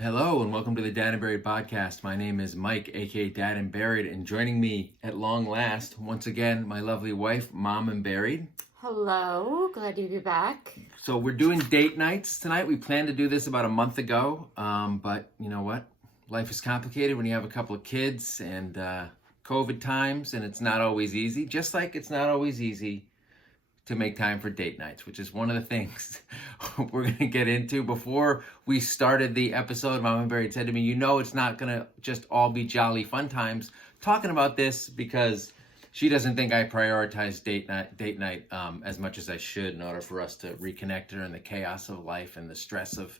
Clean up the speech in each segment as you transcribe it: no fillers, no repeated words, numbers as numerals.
Hello and welcome to the Dad and Buried podcast. My name is Mike, aka Dad and Buried, and joining me at long last, once again, my lovely wife, Mom and Buried. Hello, glad to be back. So we're doing date nights tonight. We planned to do this about a month ago, but you know what? Life is complicated when you have a couple of kids and COVID times, and it's not always easy. Just like it's not always easy to make time for date nights, which is one of the things we're going to get into. Before we started the episode, Mom and Barry said to me, you know it's not going to just all be jolly fun times talking about this, because she doesn't think I prioritize date night as much as I should in order for us to reconnect her in the chaos of life and the stress of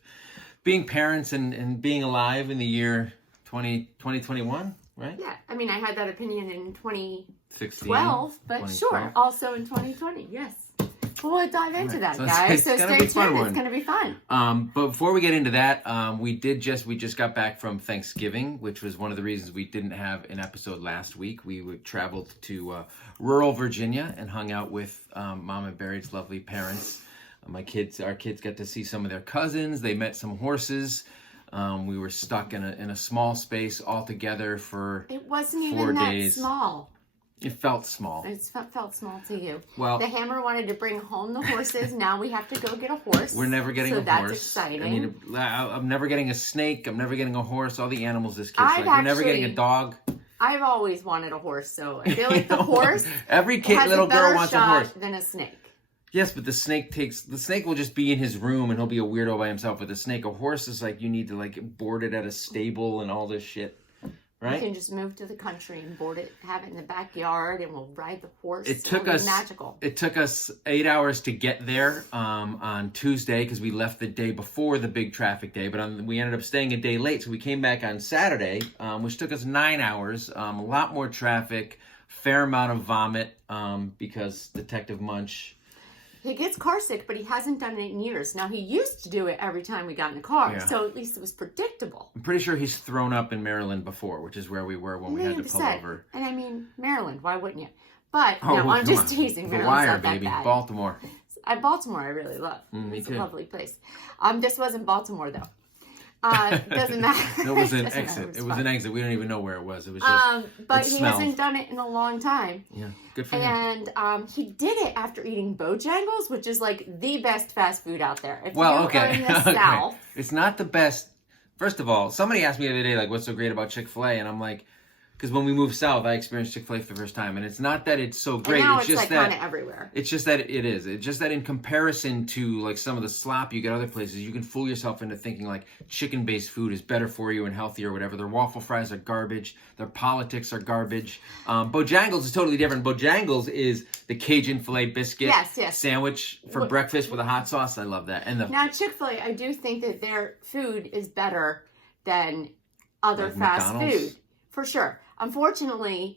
being parents and being alive in the year 2021, right? Yeah, I mean, I had that opinion in 2016, 12, but sure, also in 2020, yes. We'll dive into that, guys. So stay tuned. It's going to be fun. But before we get into that, we just got back from Thanksgiving, which was one of the reasons we didn't have an episode last week. We traveled to rural Virginia and hung out with Mom and Barry's lovely parents. Our kids got to see some of their cousins. They met some horses. We were stuck in a small space all together for 4 days. It wasn't even that small. It felt small. It felt small to you. Well, the hammer wanted to bring home the horses. Now we have to go get a horse. We're never getting a horse. So that's exciting. I mean, I'm never getting a snake. I'm never getting a horse. All the animals this kid's like. We're never getting a dog. I've always wanted a horse, so I feel like the horse every little girl wants a horse than a snake. Yes, but the snake will just be in his room and he'll be a weirdo by himself. With a snake, a horse is like you need to board it at a stable and all this shit. Right? You can just move to the country and board it, have it in the backyard, and we'll ride the horse. It'll be magical. It took us 8 hours to get there on Tuesday because we left the day before the big traffic day. But we ended up staying a day late, so we came back on Saturday, which took us 9 hours. A lot more traffic, fair amount of vomit because Detective Munch. He gets car sick, but he hasn't done it in years. Now, he used to do it every time we got in the car, so at least it was predictable. I'm pretty sure he's thrown up in Maryland before, which is where we were when we had to pull over. And I mean, Maryland, why wouldn't you? But, no, I'm just teasing. The Wire, baby. Baltimore. Baltimore, I really love. It's a lovely place. This wasn't Baltimore, though. Doesn't matter. It was an exit. It was an exit. We don't even know where it was. It was just. But he hasn't done it in a long time. Yeah, good for him. And he did it after eating Bojangles, which is like the best fast food out there. If okay. In the South, it's not the best. First of all, somebody asked me the other day, what's so great about Chick-fil-A, and I'm like. Because when we moved south, I experienced Chick-fil-A for the first time. And it's not that it's so great. And now it's just kind of everywhere. It's just that it is. It's just that in comparison to some of the slop you get other places, you can fool yourself into thinking chicken-based food is better for you and healthier or whatever. Their waffle fries are garbage. Their politics are garbage. Bojangles is totally different. Bojangles is the Cajun filet biscuit sandwich for breakfast with a hot sauce. I love that. And now Chick-fil-A, I do think that their food is better than other fast food. For sure. Unfortunately,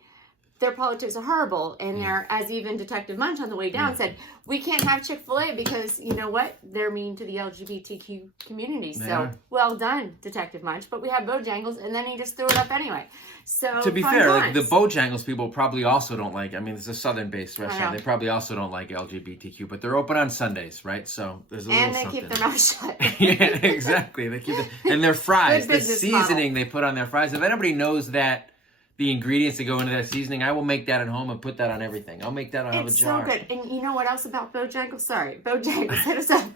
their politics are horrible, and they're, as even Detective Munch on the way down said, we can't have Chick-fil-A because, you know what, they're mean to the LGBTQ community. So, well done, Detective Munch. But we have Bojangles, and then he just threw it up anyway. So, to be fair, the Bojangles people probably also don't it's a southern-based restaurant. They probably also don't like LGBTQ, but they're open on Sundays, right? So, there's a little something. And they keep their mouth shut. Yeah, exactly. And their fries, the seasoning they put on their fries. If anybody knows that, the ingredients that go into that seasoning, I will make that at home and put that on everything. I'll make that out of a jar. It's so good. And you know what else about Bojangles? Sorry, Bojangles, hit us up.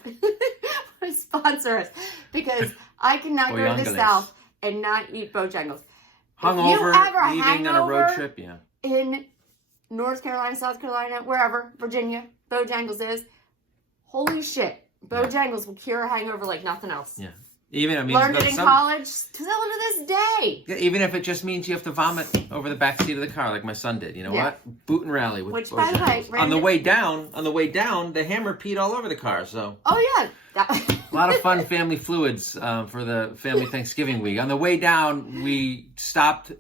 Sponsor us. Because I cannot go to the South and not eat Bojangles. Hungover, leaving on a road trip, in North Carolina, South Carolina, wherever, Virginia, Bojangles is, holy shit. Bojangles will cure a hangover like nothing else. Yeah. Learned it in college, still to this day. Yeah, even if it just means you have to vomit over the back seat of the car, like my son did. You know what? Boot and rally with Which, by the way, on the way down, the hammer peed all over the car. So. Oh yeah. A lot of fun family fluids for the family Thanksgiving week. On the way down, we stopped.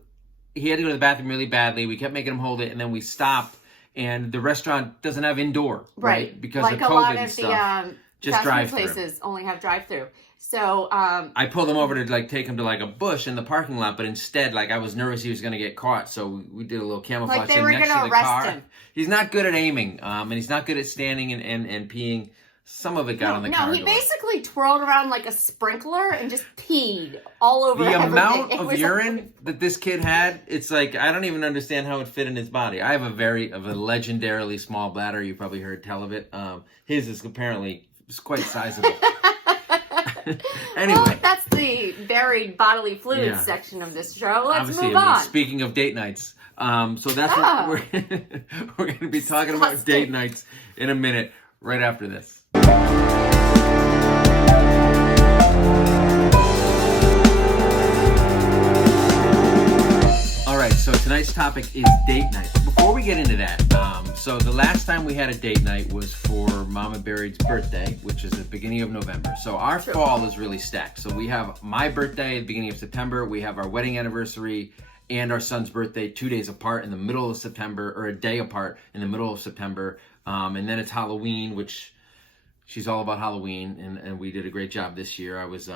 He had to go to the bathroom really badly. We kept making him hold it, and then we stopped. And the restaurant doesn't have indoor, right? Because of COVID and stuff. Like a lot of the just fast food places only have drive-through. So I pulled him over to take him to a bush in the parking lot, but instead I was nervous he was going to get caught, so we did a little camouflage thing next to the car. He's not good at aiming, and he's not good at standing and peeing Some of it got on the car No, he door. basically twirled around like a sprinkler and just peed all over The everything. amount It of was urine that this kid had, it's like, I don't even understand how it fit in his body. I have a legendarily small bladder. You probably heard tell of it. His is apparently quite sizable. Anyway. Well, that's the buried bodily fluids section of this show. Let's move on. Speaking of date nights, so that's what we're going to be talking about date nights in a minute, right after this. All right, so tonight's topic is date night. Before we get into that, so the last time we had a date night was for Mama Buried's birthday, which is the beginning of November. So our fall is really stacked. So we have my birthday at the beginning of September. We have our wedding anniversary and our son's birthday 2 days apart in the middle of September, or a day apart in the middle of September. And then it's Halloween, which she's all about Halloween, and we did a great job this year. I was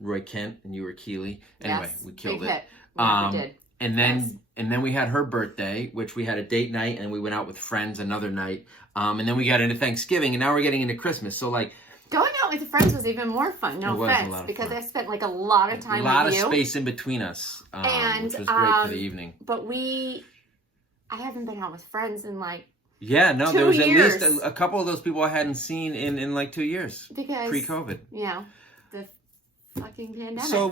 Roy Kent and you were Keely. Anyway, we killed it. We did. And then we had her birthday, which we had a date night, and we went out with friends another night. And then we got into Thanksgiving, and now we're getting into Christmas. So like, going out with friends was even more fun. No offense, because I spent like a lot of time with you. A lot of space in between us, and which was great for the evening. But I haven't been out with friends in like 2 there was years. at least a couple of those people I hadn't seen in like 2 years because pre-COVID. Yeah, the fucking pandemic. So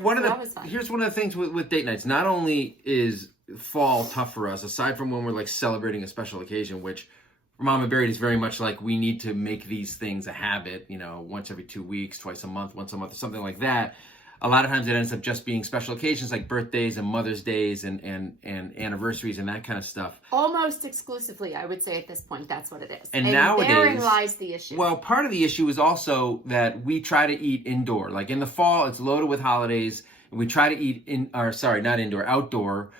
here's one of the things with date nights. Not only is fall tough for us, aside from when we're like celebrating a special occasion, which for Mama Buried is very much like we need to make these things a habit, once every 2 weeks, twice a month, once a month, or something like that. A lot of times it ends up just being special occasions like birthdays and Mother's Days and anniversaries and that kind of stuff. Almost exclusively, I would say at this point, that's what it is. And nowadays, therein lies the issue. Well, part of the issue is also that we try to eat indoor. Like in the fall, it's loaded with holidays. We try to eat outdoor,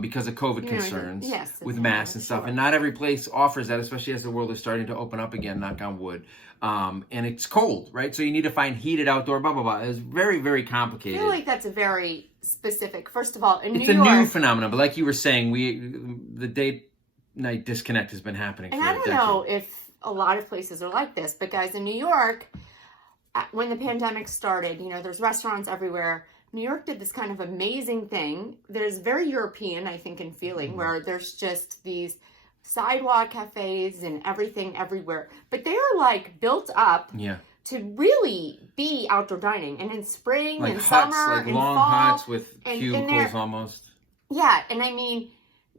because of COVID concerns with masks and stuff. And not every place offers that, especially as the world is starting to open up again, knock on wood. And it's cold, right? So you need to find heated outdoor, blah, blah, blah. It's very, very complicated. I feel like that's a very specific, first of all, in New York. It's a new phenomenon, but like you were saying, the date night disconnect has been happening for a decade. And I don't know if a lot of places are like this, but guys, in New York, when the pandemic started, there's restaurants everywhere. New York did this kind of amazing thing. There's very European, I think, in feeling, where there's just these sidewalk cafes and everything everywhere. But they are like built up to really be outdoor dining. And in spring like and huts, summer like and long fall. huts with cubicles almost. Yeah, and I mean,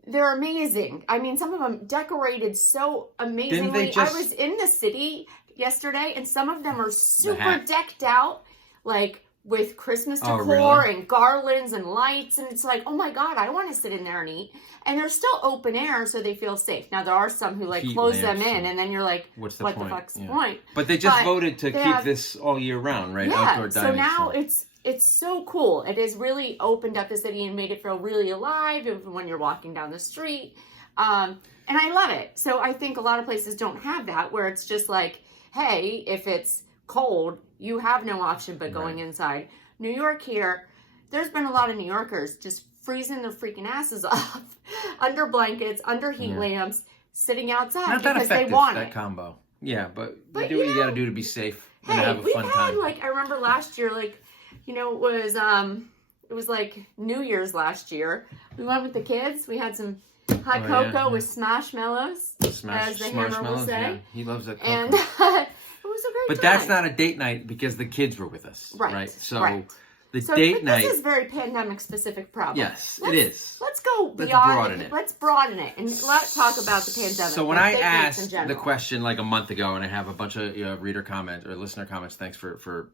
they're amazing. I mean, some of them decorated so amazingly. I was in the city yesterday, and some of them are super decked out, like with Christmas decor and garlands and lights, and it's like, oh my God, I want to sit in there and eat. And they're still open air, so they feel safe. Now, there are some who like close them in, and then you're like, what the fuck's the point? But they just voted to keep this all year round, right? Yeah, outdoor dining. So now it's so cool. It has really opened up the city and made it feel really alive even when you're walking down the street. And I love it. So I think a lot of places don't have that, where it's just like, hey, if it's cold, you have no option but going inside. New York here, there's been a lot of New Yorkers just freezing their freaking asses off under blankets, under heat lamps, sitting outside Not that because effective, they want that it. combo. Yeah, but you do what you got to do to be safe and have a fun time. Like, I remember last year, like, it was like New Year's last year. We went with the kids. We had some hot cocoa with smashmallows, as the hammer will say. Yeah. He loves that cocoa. And it was a great But time. that's not a date night because the kids were with us, right? So the date night. This is a very pandemic-specific problem. Yes, it is. Let's go Let's beyond broaden it. Let's broaden it and let's talk about the pandemic. So when I asked the question like a month ago, and I have a bunch of reader comments or listener comments, thanks for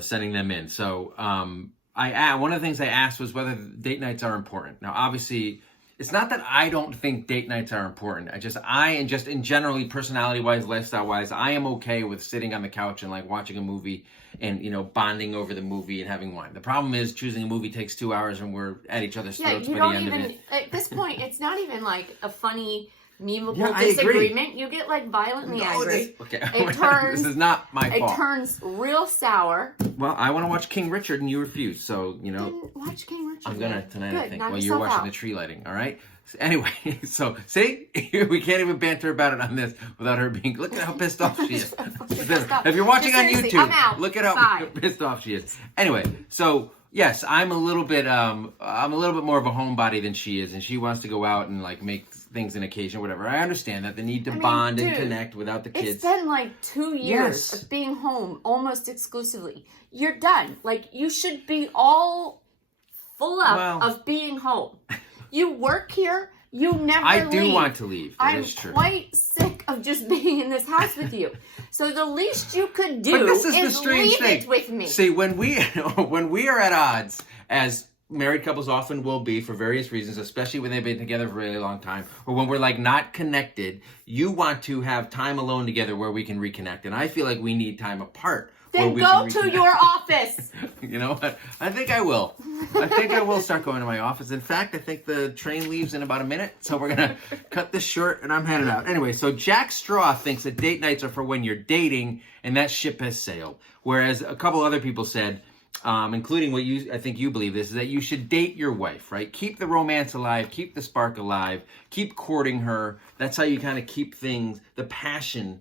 sending them in. So one of the things I asked was whether date nights are important. Now, obviously, it's not that I don't think date nights are important. And just in generally, personality-wise, lifestyle-wise, I am okay with sitting on the couch and like watching a movie and, bonding over the movie and having wine. The problem is choosing a movie takes 2 hours and we're at each other's throats by the end of it. At this point, it's not even like a funny, memeable disagreement. You get like violently angry. This is not my fault. It turns real sour. Well, I want to watch King Richard and you refuse, so Then watch King Richard. I'm gonna tonight, I think, while you're watching the tree lighting, all right? Anyway, so see, we can't even banter about it on this without her being. Look at how pissed off she is. If you're watching on YouTube, look at how pissed off she is. Anyway, so yes, I'm a little bit more of a homebody than she is, and she wants to go out and like make things an occasion, whatever. I understand that the need to bond and connect without the kids. It's been like 2 years of being home almost exclusively. You're done. Like you should be all full up of being home. You work here. You never leave. I do want to leave. That is true. I'm quite sick of just being in this house with you. So the least you could do is leave it with me. See, when we are at odds, as married couples often will be for various reasons, especially when they've been together for a really long time, or when we're like not connected, you want to have time alone together where we can reconnect. And I feel like we need time apart. Then go to your office. You know what? I think I will. I think I will start going to my office. In fact, I think the train leaves in about a minute. So we're going to cut this short and I'm headed out. Anyway, so Jack Straw thinks that date nights are for when you're dating and that ship has sailed. Whereas a couple other people said, including what I think you believe this, is that you should date your wife, right? Keep the romance alive. Keep the spark alive. Keep courting her. That's how you kind of keep things, the passion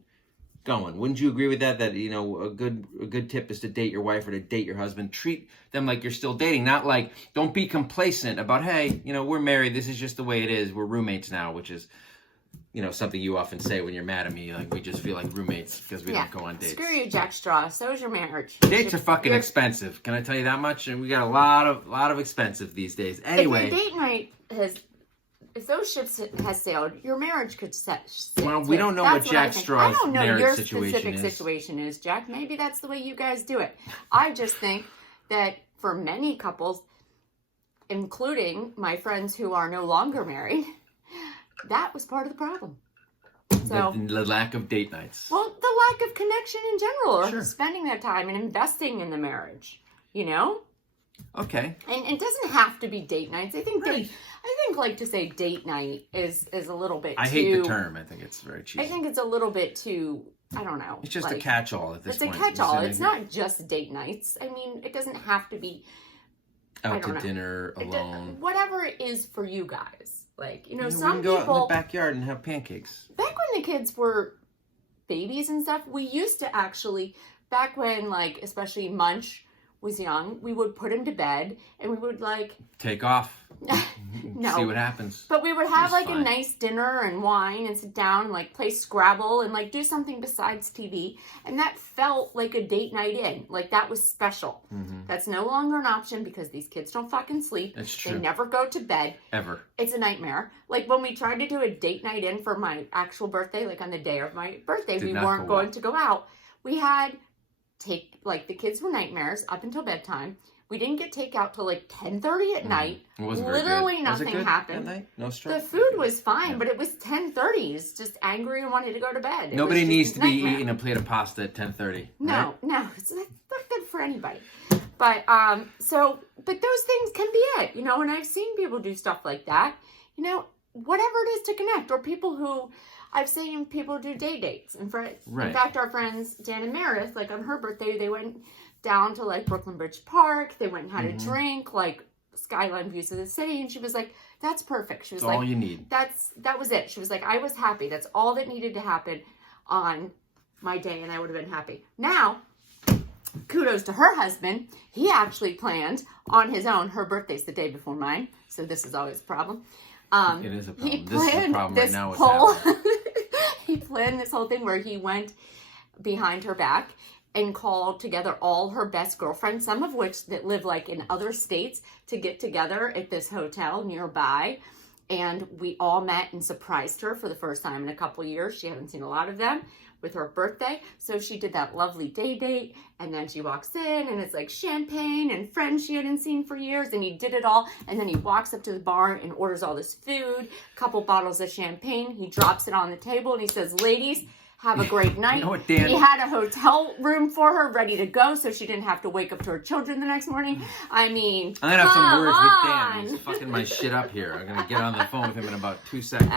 going. Wouldn't you agree with that? That, you know, a good tip is to date your wife or to date your husband. Treat them like you're still dating, not like, don't be complacent about, hey, you know, we're married. This is just the way it is. We're roommates now, which is, you know, something you often say when you're mad at me. Like, we just feel like roommates because we don't go on dates. Screw you, Jack Straw. So is your marriage. Dates are fucking expensive. Can I tell you that much? And we got a lot of expensive these days. Anyway. If your date night if those ships has sailed, your marriage could sail. Well, we don't know what Jack Straw's marriage situation is. I don't know your specific situation is, Jack. Maybe that's the way you guys do it. I just think that for many couples, including my friends who are no longer married, that was part of the problem. So the lack of date nights. Well, the lack of connection in general, or spending that time and investing in the marriage, you know? Okay. And it doesn't have to be date nights. I think like to say date night is a little bit I hate the term. I think it's very cheesy. I think it's a little bit too, I don't know. It's just a catch-all at this point. It's a catch-all. It's not just date nights. I mean, it doesn't have to be out to dinner alone. Whatever it is for you guys. Like, you know, some we can go people out in the backyard and have pancakes. Back when the kids were babies and stuff, we used to actually, back when, like, especially Munch was young, we would put him to bed and we would like take off. No. See what happens. But we would have like a nice dinner and wine and sit down and like play Scrabble and like do something besides TV. And that felt like a date night in. Like that was special. Mm-hmm. That's no longer an option because these kids don't fucking sleep. That's true. They never go to bed. Ever. It's a nightmare. Like when we tried to do a date night in for my actual birthday, like on the day of my birthday, we weren't going to go out. We had the kids were nightmares up until bedtime. We didn't get takeout till like 10:30 at night. It wasn't Literally very good. nothing Was it good happened. That night? No stress. The food was fine, but it was 10:30. It's just angry and wanted to go to bed. Nobody needs to be eating a plate of pasta at 10:30. No, it's not good for anybody. But but those things can be it, you know. And I've seen people do stuff like that, you know, whatever it is to connect, or people who. I've seen people do day dates. In fact, our friends, Dan and Meredith, like on her birthday, they went down to like Brooklyn Bridge Park. They went and had a drink, like skyline views of the city. And she was like, that's perfect. She was all you need. That was it. She was like, I was happy. That's all that needed to happen on my day. And I would have been happy. Now, kudos to her husband. He actually planned on his own. Her birthday's the day before mine. So this is always a problem. It is a problem. This is a problem right now. He planned this whole thing where he went behind her back and called together all her best girlfriends, some of which that live like in other states, to get together at this hotel nearby. And we all met and surprised her for the first time in a couple years. She hadn't seen a lot of them with her birthday. So she did that lovely day date. And then she walks in and it's like champagne and friends she hadn't seen for years. And he did it all. And then he walks up to the bar and orders all this food, a couple bottles of champagne. He drops it on the table and he says, ladies, have a great night. You know what, Dan? He had a hotel room for her ready to go so she didn't have to wake up to her children the next morning. I mean, I'm going to have some words with Dan. He's fucking my shit up here. I'm going to get on the phone with him in about 2 seconds.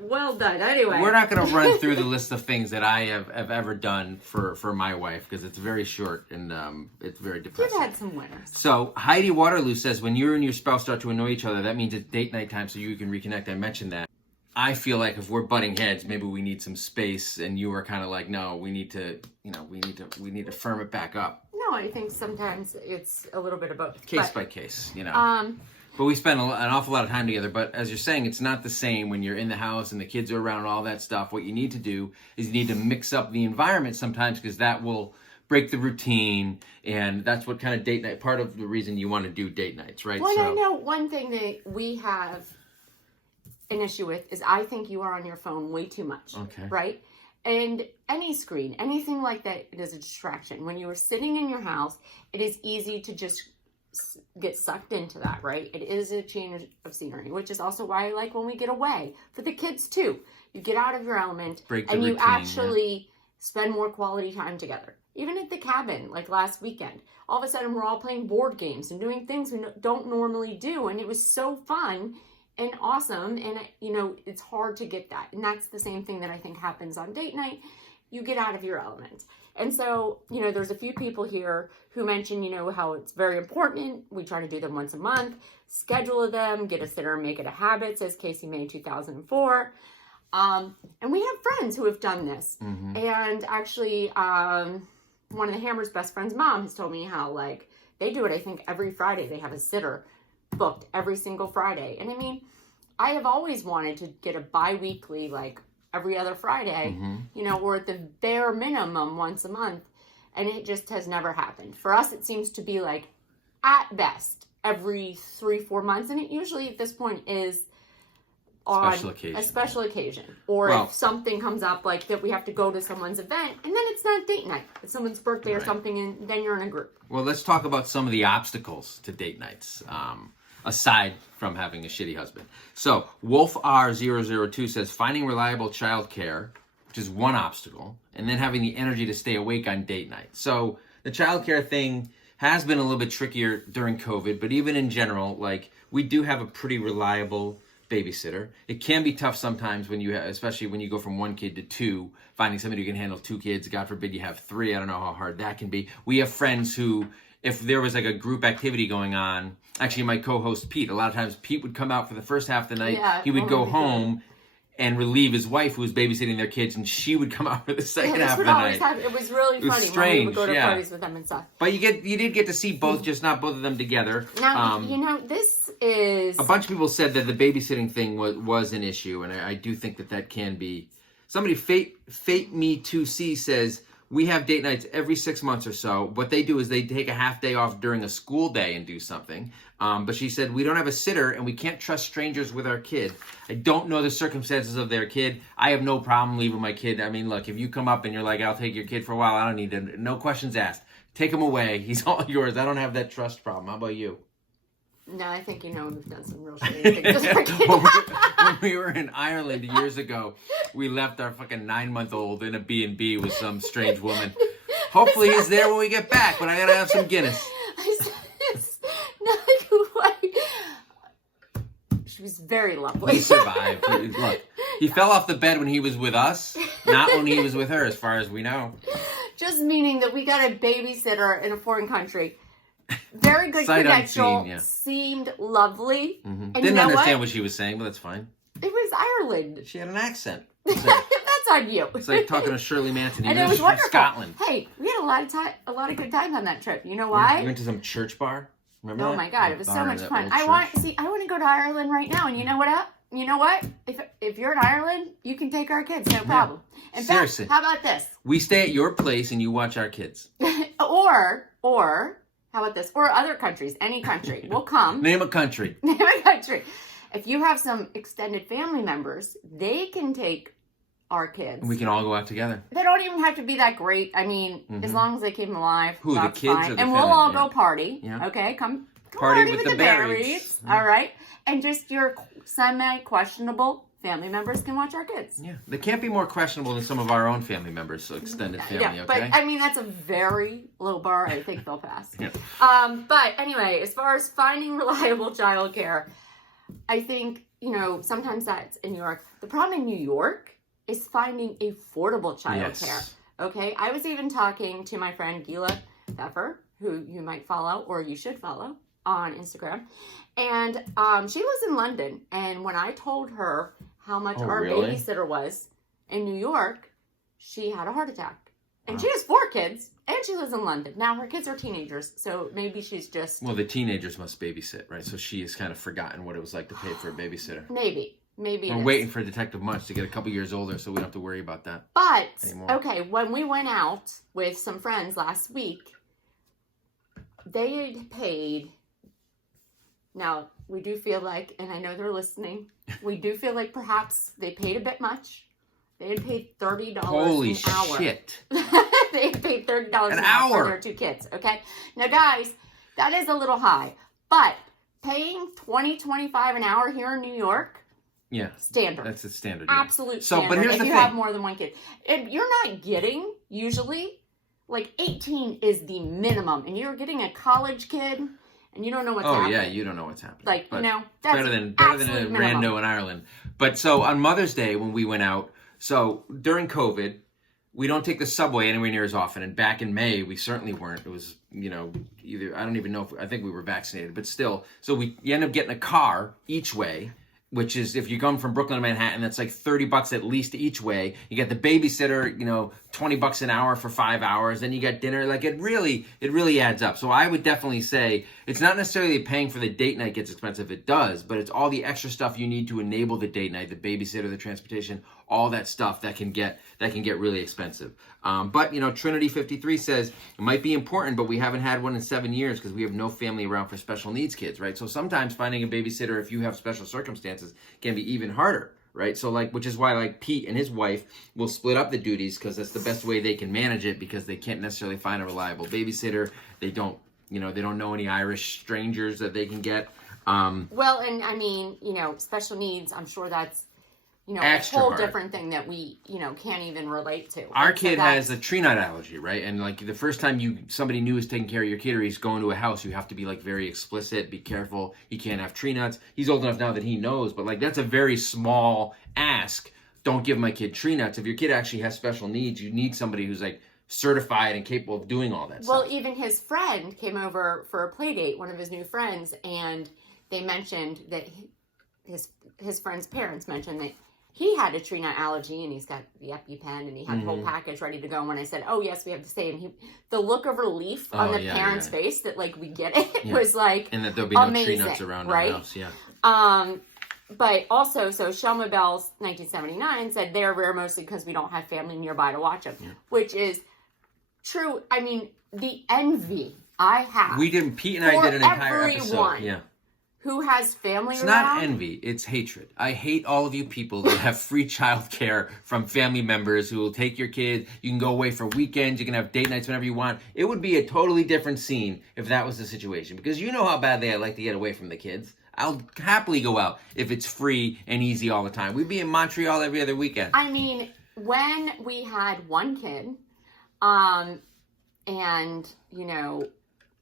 Well done. Anyway. We're not going to run through the list of things that I have ever done for my wife because it's very short and it's very depressing. You've had some winners. So Heidi Waterloo says, when you and your spouse start to annoy each other, that means it's date night time so you can reconnect. I mentioned that. I feel like if we're butting heads, maybe we need some space, and you were kind of like, no, we need to firm it back up. No, I think sometimes it's a little bit of both. Case by case, But we spend an awful lot of time together. But as you're saying, it's not the same when you're in the house and the kids are around and all that stuff. What you need to do is you need to mix up the environment sometimes because that will break the routine. And that's what kind of date night, part of the reason you want to do date nights, right? Well, I know one thing that we have an issue with is I think you are on your phone way too much. Okay. Right? And any screen, anything like that, it is a distraction. When you are sitting in your house, it is easy to just get sucked into that, right? It is a change of scenery, which is also why I like when we get away. For the kids too. You get out of your element and you actually spend more quality time together. Even at the cabin, like last weekend, all of a sudden we're all playing board games and doing things we don't normally do. And it was so fun and awesome. And, it's hard to get that. And that's the same thing that I think happens on date night. You get out of your element. And so, there's a few people here who mention, how it's very important. We try to do them once a month, schedule them, get a sitter and make it a habit, says Casey May 2004. And we have friends who have done this. Mm-hmm. And actually, one of the Hammer's best friend's mom has told me how, they do it, I think, every Friday. They have a sitter booked every single Friday. And I have always wanted to get a bi-weekly, every other Friday, or at the bare minimum once a month. And it just has never happened. For us, it seems to be at best, every 3-4 months. And it usually at this point is on a special occasion. Or if something comes up that we have to go to someone's event, and then it's not date night. It's someone's birthday or something, and then you're in a group. Well, let's talk about some of the obstacles to date nights. Aside from having a shitty husband. So, Wolf R002 says, finding reliable childcare, which is one obstacle, and then having the energy to stay awake on date night. So, the childcare thing has been a little bit trickier during COVID, but even in general, we do have a pretty reliable babysitter. It can be tough sometimes when especially when you go from 1 kid to 2, finding somebody who can handle 2 kids. God forbid you have 3. I don't know how hard that can be. We have friends who, if there was a group activity going on, actually my co-host Pete, a lot of times Pete would come out for the first half of the night. Yeah, he would go home and relieve his wife who was babysitting their kids, and she would come out for the second half of the night. It was really funny strange, when we would go to parties with them and stuff. But you did get to see both, just not both of them together. Now, this is... A bunch of people said that the babysitting thing was an issue, and I do think that can be... Somebody, Fate Me 2C says, we have date nights every 6 months or so. What they do is they take a half day off during a school day and do something. But she said, we don't have a sitter and we can't trust strangers with our kid. I don't know the circumstances of their kid. I have no problem leaving my kid. I mean, look, if you come up and you're like, I'll take your kid for a while, I don't need to, no questions asked. Take him away. He's all yours. I don't have that trust problem. How about you? No, I think we've done some real shitty things with our kid. When we were in Ireland years ago, we left our fucking 9-month-old in a B&B with some strange woman. Hopefully he's there when we get back, but I gotta have some Guinness. She was very lovely. He survived. Look, he fell off the bed when he was with us, not when he was with her, as far as we know. Just meaning that we got a babysitter in a foreign country. Very good credential. Seemed lovely. Mm-hmm. And didn't understand what she was saying, but that's fine. It was Ireland. She had an accent. That's on you. It's like talking to Shirley Manson. And it was wonderful. From Scotland. Hey, we had a lot of good times on that trip. You know why? We went to some church bar. Remember that? Oh my God, it was so much fun. I want to go to Ireland right now. And you know what? If you're in Ireland, you can take our kids, no problem. In Seriously. fact, how about this? We stay at your place and you watch our kids. Or how about this? Or other countries, any country. We'll come. Name a country. Name a country. If you have some extended family members, they can take our kids. And we can all go out together. They don't even have to be that great. I mean, as long as they keep them alive. Who, the kids fine. or the And family? we'll all go party. Yeah. Okay, come party with the berries. All right. And just your semi-questionable family members can watch our kids. Yeah. They can't be more questionable than some of our own family members, so extended family, But I mean, that's a very low bar. I think they'll pass. But anyway, as far as finding reliable childcare, I think sometimes that's in New York. The problem in New York is finding affordable childcare. Yes. Okay, I was even talking to my friend Gila Pfeffer, who you might follow or you should follow on Instagram, and she lives in London. And when I told her how much our babysitter was in New York, she had a heart attack. And she has 4 kids, and she lives in London. Now, her kids are teenagers, so maybe she's just... Well, the teenagers must babysit, right? So she has kind of forgotten what it was like to pay for a babysitter. Maybe We're waiting for Detective Munch to get a couple years older so we don't have to worry about that anymore. Okay, when we went out with some friends last week, they had paid... Now, we do feel like, and I know they're listening, we do feel like perhaps they paid a bit much. They had paid $30 an hour. Holy shit. They had paid $30 an hour for their 2 kids, okay? Now, guys, that is a little high. But paying $20, $25 an hour here in New York, standard. That's a standard. Absolute standard. But here's if the you thing. have more than 1 kid. And you're not getting, usually, like 18 is the minimum. And you're getting a college kid, and you don't know what's happening. Oh, yeah, you don't know what's happening. Like, but that's better than a minimum. rando in Ireland. But so on Mother's Day when we went out, so during COVID, we don't take the subway anywhere near as often. And back in May, we certainly weren't. It was, either, I don't even know I think we were vaccinated, but still. So you end up getting a car each way, which is, if you're going from Brooklyn to Manhattan, that's like $30 at least each way. You get the babysitter, $20 an hour for 5 hours. Then you get dinner. Like it really adds up. So I would definitely say it's not necessarily paying for the date night gets expensive. It does, but it's all the extra stuff you need to enable the date night, the babysitter, the transportation, all that stuff that can get really expensive. But Trinity 53 says it might be important, but we haven't had one in 7 years because we have no family around for special needs kids, right? So sometimes finding a babysitter, if you have special circumstances, can be even harder, right? So which is why Pete and his wife will split up the duties because that's the best way they can manage it because they can't necessarily find a reliable babysitter. They don't know any Irish strangers that they can get. Well, and I mean, special needs, I'm sure that's a whole different thing that we, can't even relate to. Our kid has a tree nut allergy, right? And the first time somebody new is taking care of your kid or he's going to a house, you have to be very explicit, be careful. He can't have tree nuts. He's old enough now that he knows, but that's a very small ask. Don't give my kid tree nuts. If your kid actually has special needs, you need somebody who's certified and capable of doing all that stuff. Well, even his friend came over for a play date, one of his new friends, and they mentioned that his friend's parents mentioned that he had a tree nut allergy, and he's got the EpiPen, and he had the whole package ready to go. And when I said, "Oh yes, we have the same," and the look of relief on the parents' face that we get it was and that there'll be no amazing, tree nuts around right? our house. But also, so Shelma Bell's 1979 said they're rare mostly because we don't have family nearby to watch them, which is true. I mean, the envy I have. Pete and I did an entire episode. Yeah. Who has family It's around? not envy, it's hatred. I hate all of you people that have free childcare from family members who will take your kids. You can go away for weekends. You can have date nights whenever you want. It would be a totally different scene if that was the situation. Because you know how badly I like to get away from the kids. I'll happily go out if it's free and easy all the time. We'd be in Montreal every other weekend. I mean, when we had 1 kid, and,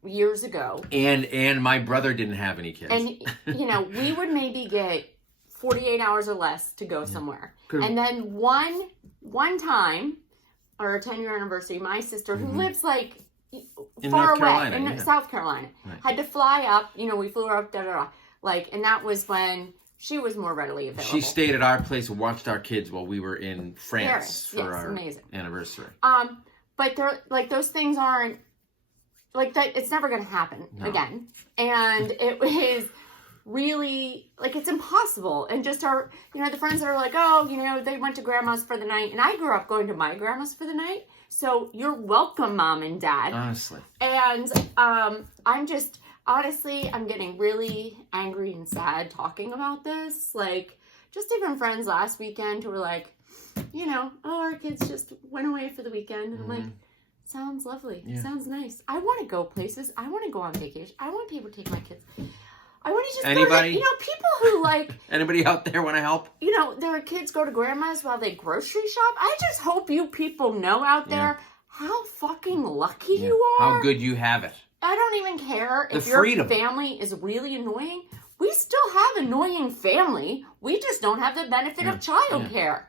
years ago. And my brother didn't have any kids. And, we would maybe get 48 hours or less to go somewhere. And then one time, our 10-year anniversary, my sister, who lives far away in South Carolina, had to fly up. We flew her up, and that was when she was more readily available. She stayed at our place and watched our kids while we were in France for our anniversary. But they're those things aren't that. It's never going to happen again, and it is really it's impossible. And just our the friends that are they went to grandma's for the night, and I grew up going to my grandma's for the night. So you're welcome, Mom and Dad. Honestly, and I'm getting really angry and sad talking about this. Just even friends last weekend who were our kids just went away for the weekend. And I'm sounds lovely. Yeah. Sounds nice. I want to go places. I want to go on vacation. I want people to take my kids. I want to just anybody? Go to, people who anybody out there want to help? Their kids go to grandma's while they grocery shop. I just hope you people know out there how fucking lucky you are. How good you have it. I don't even care if your family is really annoying. we still have annoying family. We just don't have the benefit of childcare.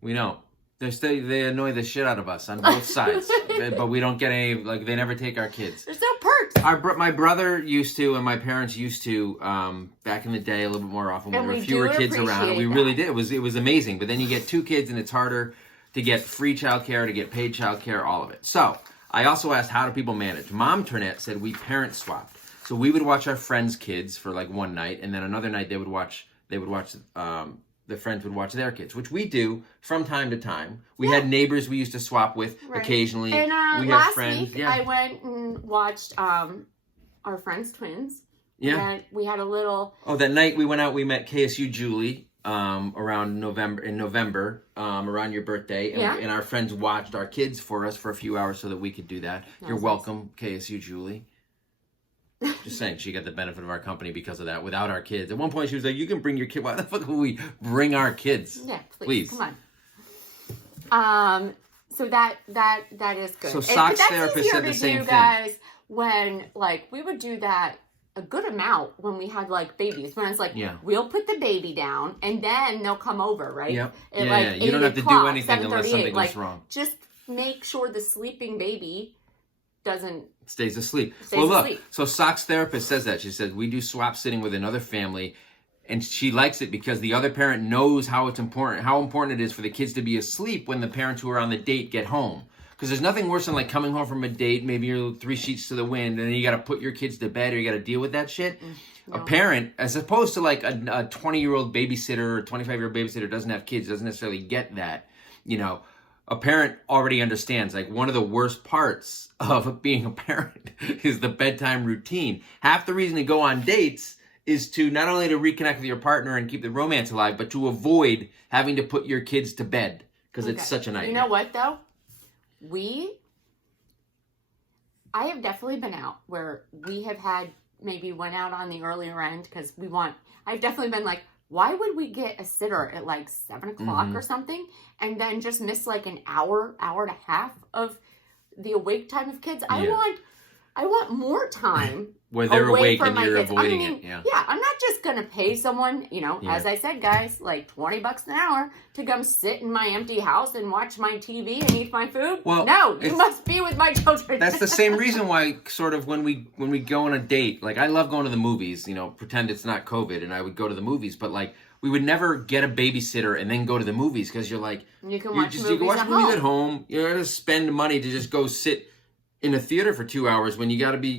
We don't. They annoy the shit out of us on both sides, but we don't get any. Like they never take our kids. There's no perks. My brother used to, and my parents used to back in the day a little bit more often when there were fewer kids around. And we really did. It was amazing. But then you get 2 kids, and it's harder to get free childcare, to get paid childcare, all of it. So I also asked, how do people manage? Mom Turnette said we parent swapped. So we would watch our friends' kids for like one night, and then another night they would watch. The friends would watch their kids, which we do from time to time. We had neighbors we used to swap with occasionally. And we last friends. week I went and watched our friend's twins. Yeah. And we had a little... Oh, that night we went out, we met KSU Julie around November, around your birthday. And our friends watched our kids for us for a few hours so that we could do that. You're welcome, KSU Julie. Just saying, she got the benefit of our company because of that. Without our kids, at one point she was like, "You can bring your kid." Why the fuck would we bring our kids? Yeah, please. Come on. So that is good. So Socks therapist said the same thing, guys. When like we would do that a good amount when we had like babies. When it's like, we'll put the baby down and then they'll come over, right? Yep. At, yeah. You don't have to do anything unless something goes wrong. Just make sure the sleeping baby stays asleep. Look, so Socks therapist says that. She said, we do swap sitting with another family, and she likes it because the other parent knows how important it is for the kids to be asleep when the parents who are on the date get home. Because there's nothing worse than like coming home from a date, maybe you're 3 sheets to the wind, and then you got to put your kids to bed or you got to deal with that shit. No. A parent, as opposed to like a 20-year-old babysitter or 25-year-old babysitter doesn't have kids, doesn't necessarily get that, a parent already understands, like, one of the worst parts of being a parent is the bedtime routine. Half the reason to go on dates is to not only to reconnect with your partner and keep the romance alive, but to avoid having to put your kids to bed because it's such a nightmare. You know what, though? I have definitely been out where we have had, maybe went out on the earlier end because I've definitely been like, why would we get a sitter at like 7 o'clock or something and then just miss like an hour and a half of the awake time of kids? I want more time where they're awake and you're kids. avoiding it. Yeah, I'm not just going to pay someone, as I said, guys, like $20 an hour to come sit in my empty house and watch my TV and eat my food. Well, no, you must be with my children. That's the same reason why sort of when we go on a date, like I love going to the movies, pretend it's not COVID and I would go to the movies, but like we would never get a babysitter and then go to the movies because you're like, you can watch movies at home. You're going to spend money to just go sit in a theater for 2 hours when you got to be,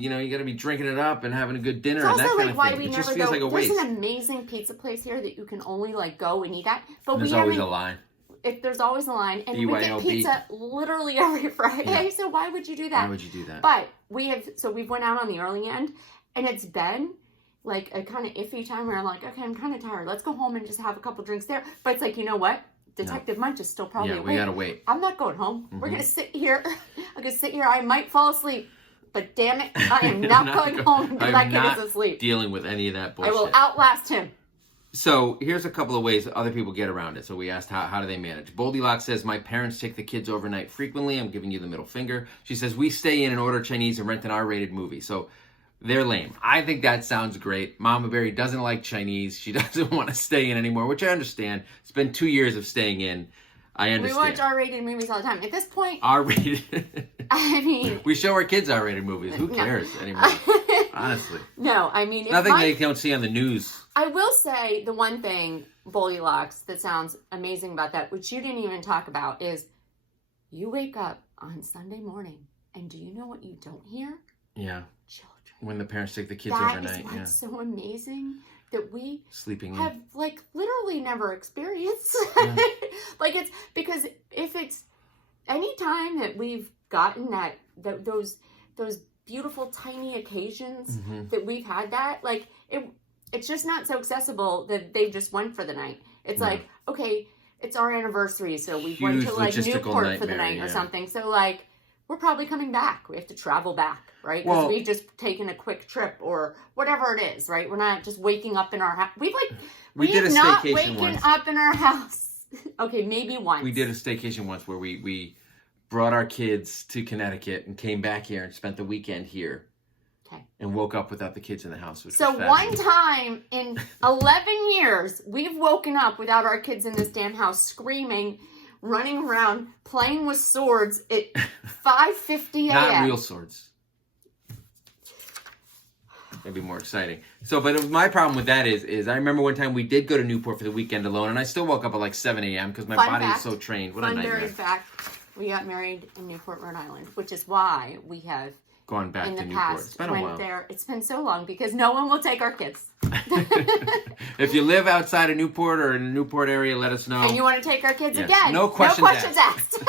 drinking it up and having a good dinner and that kind of thing. It just feels like a waste. There's an amazing pizza place here that you can only like go and eat at, but there's always a line. There's always a line, and we get pizza literally every Friday. So why would you do that? Why would you do that? But we've went out on the early end, and it's been like a kind of iffy time where I'm like, okay, I'm kind of tired. Let's go home and just have a couple drinks there. But it's like, you know what? Detective Munch is still probably awake. We gotta wait. I'm not going home. We're gonna sit here. I'm gonna sit here. I might fall asleep, but damn it, I am not going home until that kid is asleep. Dealing with any of that bullshit. I will outlast him. So here's a couple of ways that other people get around it. So we asked how do they manage. Goldilocks says, my parents take the kids overnight frequently. I'm giving you the middle finger. She says, we stay in and order Chinese and rent an R-rated movie. So they're lame. I think that sounds great. Mama Berry doesn't like Chinese. She doesn't want to stay in anymore, which I understand. It's been 2 years of staying in. I understand. We watch R-rated movies all the time. At this point, R-rated. I mean, we show our kids R-rated movies. Who cares anymore? Honestly. No, I mean, nothing they don't see on the news. I will say the one thing, Goldilocks, that sounds amazing about that, which you didn't even talk about, is you wake up on Sunday morning, and do you know what you don't hear? Yeah. Children. When the parents take the kids overnight. That is what's so amazing that we sleeping have like literally never experienced. Yeah. Like it's because if it's any time that we've gotten those beautiful tiny occasions that we've had that, like it's just not so accessible that they just went for the night. It's like, okay, it's our anniversary, so we went to like Newport for the night or something. So like we're probably coming back. We have to travel back, right? Because we've just taken a quick trip or whatever it is, right? We're not just waking up in our house. We did a not staycation waking once. up in our house. Okay, maybe once. We did a staycation once where we brought our kids to Connecticut and came back here and spent the weekend here. Okay. And woke up without the kids in the house. So one time in 11 years, we've woken up without our kids in this damn house, screaming, running around, playing with swords at 5:50 a.m. Not real swords. That'd be more exciting. So, but my problem with that is I remember one time we did go to Newport for the weekend alone, and I still woke up at like 7 a.m. because my body is so trained. What a nightmare. Fun fact, we got married in Newport, Rhode Island, which is why we have gone back in to the Newport. past It's been a while. there. It's been so long because no one will take our kids. If you live outside of Newport or in the Newport area, let us know. And you want to take our kids again. No questions asked.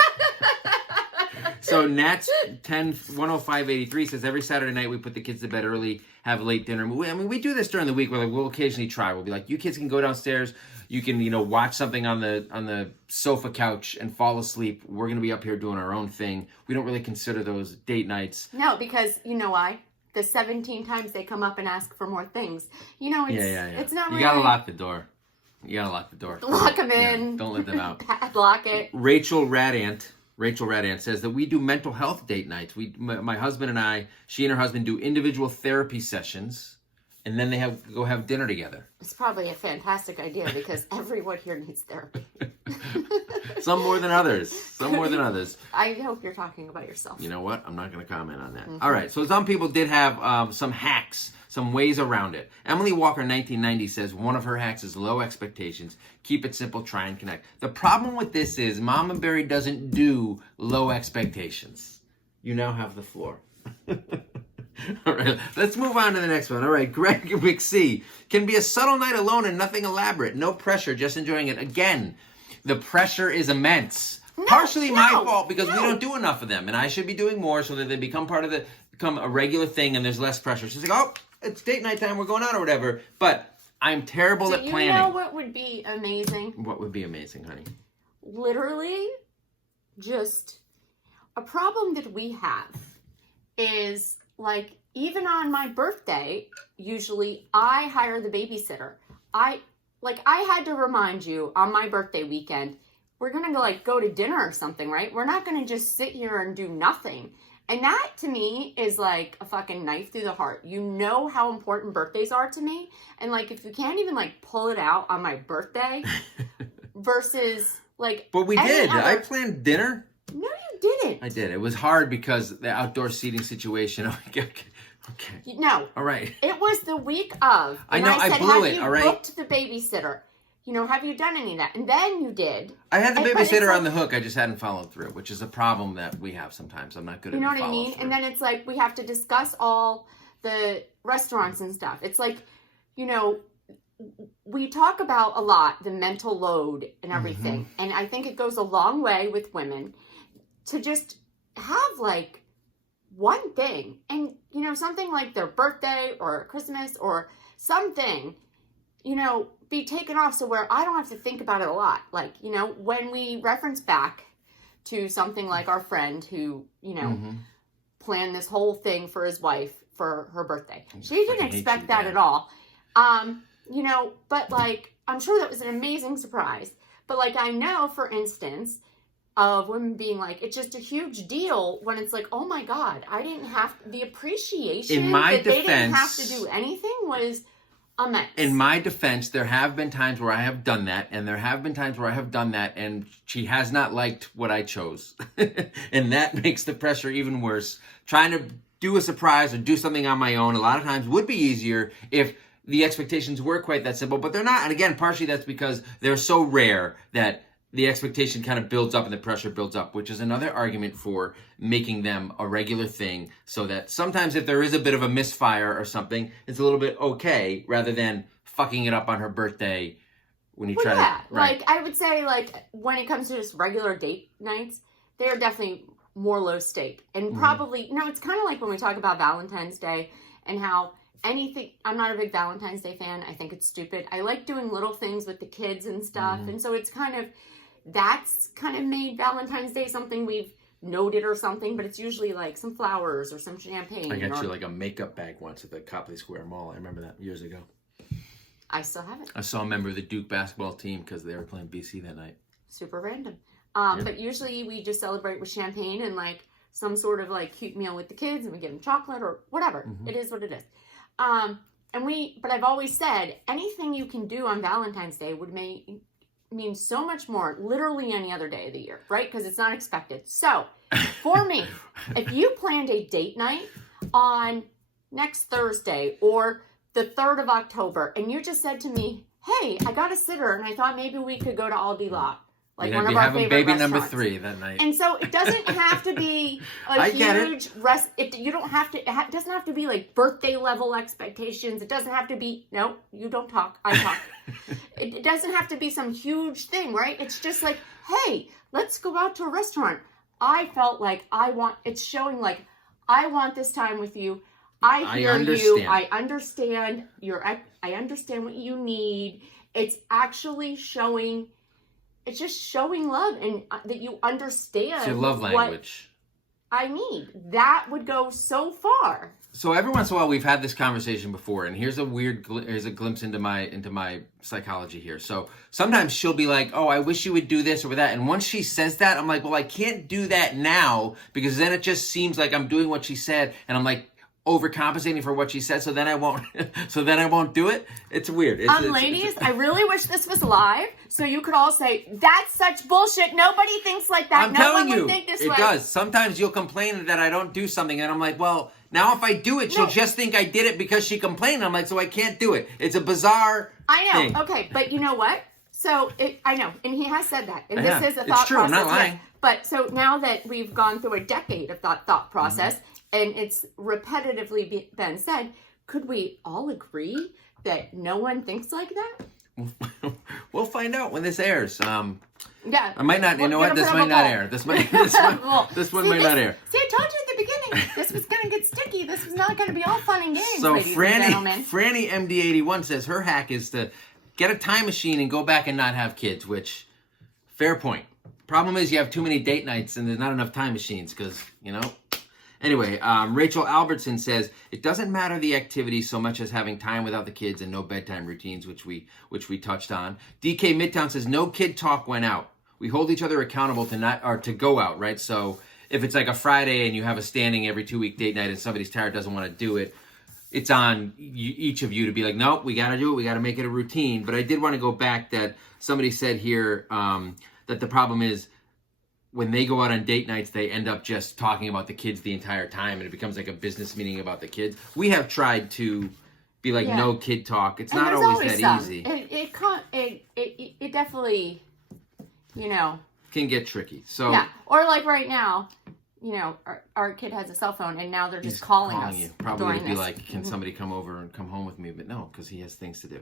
So Nat's 10583 says every Saturday night we put the kids to bed early, have late dinner. We do this during the week. We'll occasionally try. We'll be like, you kids can go downstairs. You can watch something on the sofa couch and fall asleep. We're gonna be up here doing our own thing. We don't really consider those date nights. No, because you know why? The 17 times they come up and ask for more things. It's not. You gotta lock the door. Lock them in. Don't let them out. Padlock it. Rachel Radant says that we do mental health date nights. My husband and she and her husband do individual therapy sessions, and then they go have dinner together. It's probably a fantastic idea because everyone here needs therapy. Some more than others. I hope you're talking about yourself. You know what? I'm not going to comment on that. Mm-hmm. All right. So some people did have some hacks, some ways around it. Emily Walker, 1990, says one of her hacks is low expectations. Keep it simple. Try and connect. The problem with this is Mama Berry doesn't do low expectations. You now have the floor. All right, let's move on to the next one. All right, Greg McC. Can be a subtle night alone and nothing elaborate. No pressure, just enjoying it. Again, the pressure is immense. Partially my fault because we don't do enough of them, and I should be doing more so that they become a regular thing and there's less pressure. She's like, oh, it's date night time, we're going out or whatever. But I'm terrible at planning. Do you know what would be amazing? What would be amazing, honey? Literally, just a problem that we have is, like, even on my birthday, usually I hire the babysitter. I had to remind you on my birthday weekend, we're going to go to dinner or something, right? We're not going to just sit here and do nothing. And that to me is like a fucking knife through the heart. You know how important birthdays are to me. And if you can't even pull it out on my birthday versus But we did. I planned dinner. No, you didn't. I did. It was hard because the outdoor seating situation. Okay. No. All right. It was the week of. I know. I blew it. All right. Have you booked the babysitter? Have you done any of that? And then you did. I had the babysitter on the hook. I just hadn't followed through, which is a problem that we have sometimes. I'm not good at follow through. You know what I mean? And then it's we have to discuss all the restaurants and stuff. It's we talk about a lot the mental load and everything. Mm-hmm. And I think it goes a long way with women to just have one thing. And, something like their birthday or Christmas or something, be taken off so where I don't have to think about it a lot. When we reference back to something like our friend who, planned this whole thing for his wife for her birthday. She didn't expect that at all. But I'm sure that was an amazing surprise. But I know, for instance, of women being it's just a huge deal when it's oh my God, I didn't have the appreciation in my that defense, they didn't have to do anything was immense. In my defense, there have been times where I have done that, and there have been times where I have done that, and she has not liked what I chose. And that makes the pressure even worse. Trying to do a surprise or do something on my own a lot of times would be easier if the expectations were quite that simple, but they're not. And again, partially that's because they're so rare that the expectation kind of builds up and the pressure builds up, which is another argument for making them a regular thing so that sometimes if there is a bit of a misfire or something, it's a little bit okay rather than fucking it up on her birthday when you try to... Right. I would say, when it comes to just regular date nights, they are definitely more low stake. And probably, it's kind of like when we talk about Valentine's Day and how anything... I'm not a big Valentine's Day fan. I think it's stupid. I like doing little things with the kids and stuff. And so it's kind of... That's kind of made Valentine's Day something we've noted or something, but it's usually some flowers or some champagne. I got you a makeup bag once at the Copley Square Mall. I remember that years ago. I still have it. I saw a member of the Duke basketball team because they were playing BC that night. Super random. But usually we just celebrate with champagne and some sort of like cute meal with the kids, and we give them chocolate or whatever. Mm-hmm. It is what it is. But I've always said anything you can do on Valentine's Day would mean so much more literally any other day of the year, right? Because it's not expected. So for me, if you planned a date night on next Thursday or the 3rd of October, and you just said to me, hey, I got a sitter, and I thought maybe we could go to Aldi Lot. Like one of our favorite baby restaurants. number 3 that night. And so it doesn't have to be a huge you don't have to. It doesn't have to be like birthday level expectations. It doesn't have to be. No, you don't talk. I talk. It doesn't have to be some huge thing, right? It's just like, hey, let's go out to a restaurant. I felt like it's showing like I want this time with you. I hear you. I understand I understand what you need. It's actually showing. It's just showing love and that you understand. It's your love language. What I need. That would go so far. So every once in a while we've had this conversation before, and here's a glimpse into my psychology here. So sometimes she'll be like, "Oh, I wish you would do this or that," and once she says that, I'm like, "Well, I can't do that now because then it just seems like I'm doing what she said, and I'm like overcompensating for what she said, so then I won't do it." It's weird. Ladies, I really wish this was live so you could all say, that's such bullshit. Nobody thinks like that. I'm telling you, would think this way. It does. Sometimes you'll complain that I don't do something, and I'm like, well, now if I do it, she'll just think I did it because she complained. I'm like, so I can't do it. It's a bizarre thing. Okay, but you know what? So, I know, and he has said that, and this is a thought it's true. process. I'm not lying. But so now that we've gone through a decade of that thought process, and it's repetitively been said, could we all agree that no one thinks like that? We'll find out when this airs. Yeah. I might not. You know what? This might not air. This one might not air. See, I told you at the beginning, this was going to get sticky. This was not going to be all fun and games, So ladies and gentlemen. Franny MD81 says her hack is to get a time machine and go back and not have kids, which, fair point. Problem is you have too many date nights and there's not enough time machines because, Anyway, Rachel Albertson says, it doesn't matter the activity so much as having time without the kids and no bedtime routines, which we touched on. DK Midtown says, no kid talk went out. We hold each other accountable to go out, right? So if it's like a Friday and you have a standing every 2-week date night and somebody's tired, doesn't want to do it, it's on each of you to be like, nope, we got to do it. We got to make it a routine. But I did want to go back that somebody said here that the problem is, when they go out on date nights, they end up just talking about the kids the entire time, and it becomes like a business meeting about the kids. We have tried to be like, no kid talk. It's not always that easy. It definitely, can get tricky. So or like right now, our kid has a cell phone, and now they're just calling us. You. Probably would be like, can somebody come over and come home with me? But no, because he has things to do.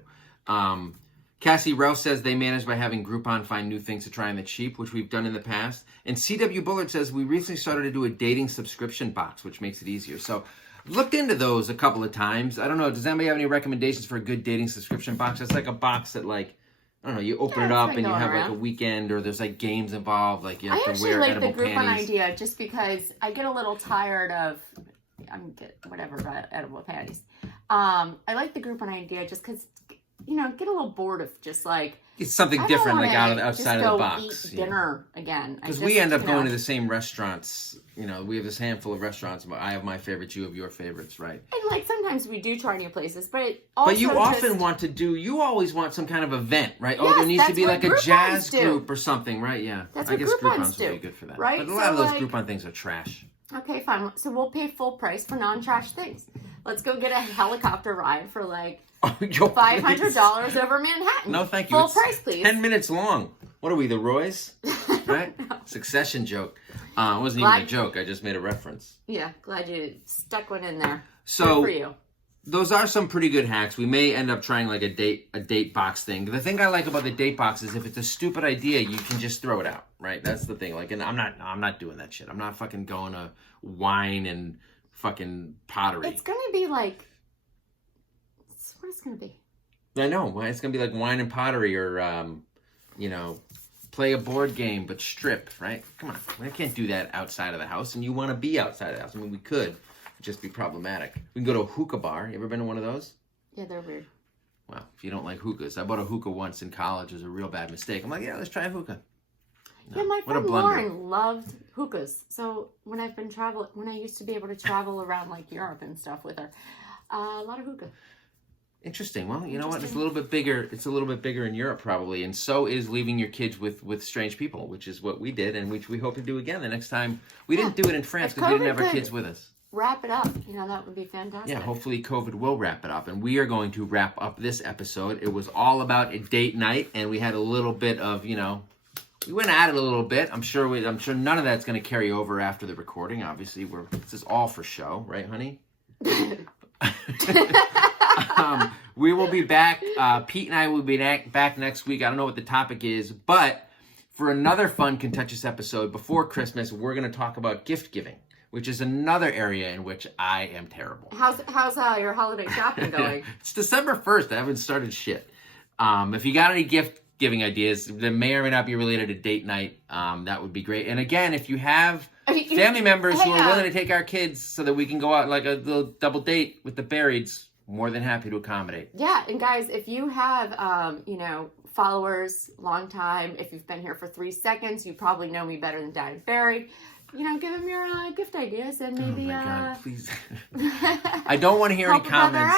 Cassie Rouse says they manage by having Groupon find new things to try on the cheap, which we've done in the past. And CW Bullard says we recently started to do a dating subscription box, which makes it easier. So I've looked into those a couple of times. I don't know. Does anybody have any recommendations for a good dating subscription box? It's like a box that you open it up and you have like a weekend, or there's like games involved. Like you have to wear edible panties. I actually like the Groupon idea just because I get a little tired of edible panties. I like the Groupon idea just because, get a little bored of just like... It's something different, like outside of the box. Eat dinner again. Because we end up going to the same restaurants. We have this handful of restaurants. I have my favorites, you have your favorites, right? And like sometimes we do try new places, but you always want some kind of event, right? Yes, there needs to be like a jazz group or something, right? Yeah. That's I guess Groupons would be good for that. Right? But a lot of those Groupon things are trash. Okay, fine. So we'll pay full price for non-trash things. Let's go get a helicopter ride for like $500 over Manhattan. No, thank you. Full price, please. 10 minutes long. What are we, the Roys? Right? No. Succession joke. It wasn't even a joke. I just made a reference. Yeah, glad you stuck one in there. So, good for you. Those are some pretty good hacks. We may end up trying like a date box thing. The thing I like about the date box is if it's a stupid idea, you can just throw it out, right? That's the thing. Like, and I'm not doing that shit. I'm not fucking going to wine and fucking pottery. It's gonna be like, what it's gonna be? I know. It's gonna be like wine and pottery, or play a board game but strip, right? Come on, we can't do that outside of the house, and you want to be outside of the house. I mean, we could. It'd just be problematic. We can go to a hookah bar. You ever been to one of those? Yeah, they're weird. Well, if you don't like hookahs, I bought a hookah once in college. It was a real bad mistake. I'm like, yeah, let's try a hookah. Yeah, my What a friend blunder. Lauren loved hookahs. So when I used to be able to travel around like Europe and stuff with her, a lot of hookah. Interesting. Well, you know what? It's a little bit bigger. It's a little bit bigger in Europe probably, and so is leaving your kids with strange people, which is what we did, and which we hope to do again the next time. We didn't do it in France because we didn't have our kids with us. Wrap it up. That would be fantastic. Yeah, hopefully COVID will wrap it up, and we are going to wrap up this episode. It was all about a date night, and we had a little bit of, we went at it a little bit. I'm sure none of that's going to carry over after the recording. Obviously, this is all for show, right, honey? We will be back. Pete and I will be back next week. I don't know what the topic is, but for another fun contentious episode before Christmas, we're going to talk about gift giving, which is another area in which I am terrible. How's your holiday shopping going? It's December 1st. I haven't started shit. If you got any gift giving ideas that may or may not be related to date night, that would be great. And again, if you have family members who are willing to take our kids so that we can go out like a little double date with the Berrieds, more than happy to accommodate. Yeah, and guys, if you have, followers, long time, if you've been here for 3 seconds, you probably know me better than Dad and Barry. Give them your gift ideas and maybe. Oh my God, please! I don't want to hear any comments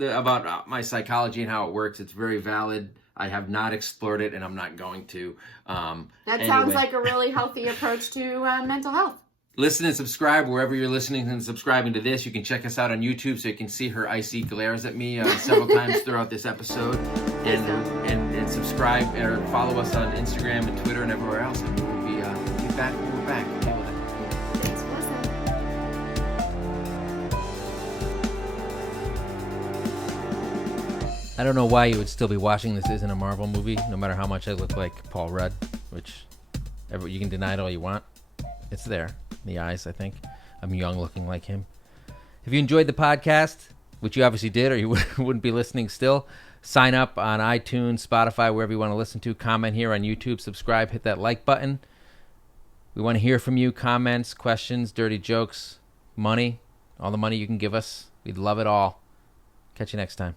about my psychology and how it works. It's very valid. I have not explored it, and I'm not going to. Sounds like a really healthy approach to mental health. Listen and subscribe wherever you're listening and subscribing to this. You can check us out on YouTube so you can see her icy glares at me several times throughout this episode. And subscribe or follow us on Instagram and Twitter and everywhere else. And we'll be back when we're back. Deal with it. Thanks for listening. I don't know why you would still be watching This Isn't a Marvel Movie, no matter how much I look like Paul Rudd, which you can deny it all you want. It's there in the eyes, I think. I'm young looking like him. If you enjoyed the podcast, which you obviously did or you wouldn't be listening still, sign up on iTunes, Spotify, wherever you want to listen to. Comment here on YouTube, subscribe, hit that like button. We want to hear from you. Comments, questions, dirty jokes, money, all the money you can give us. We'd love it all. Catch you next time.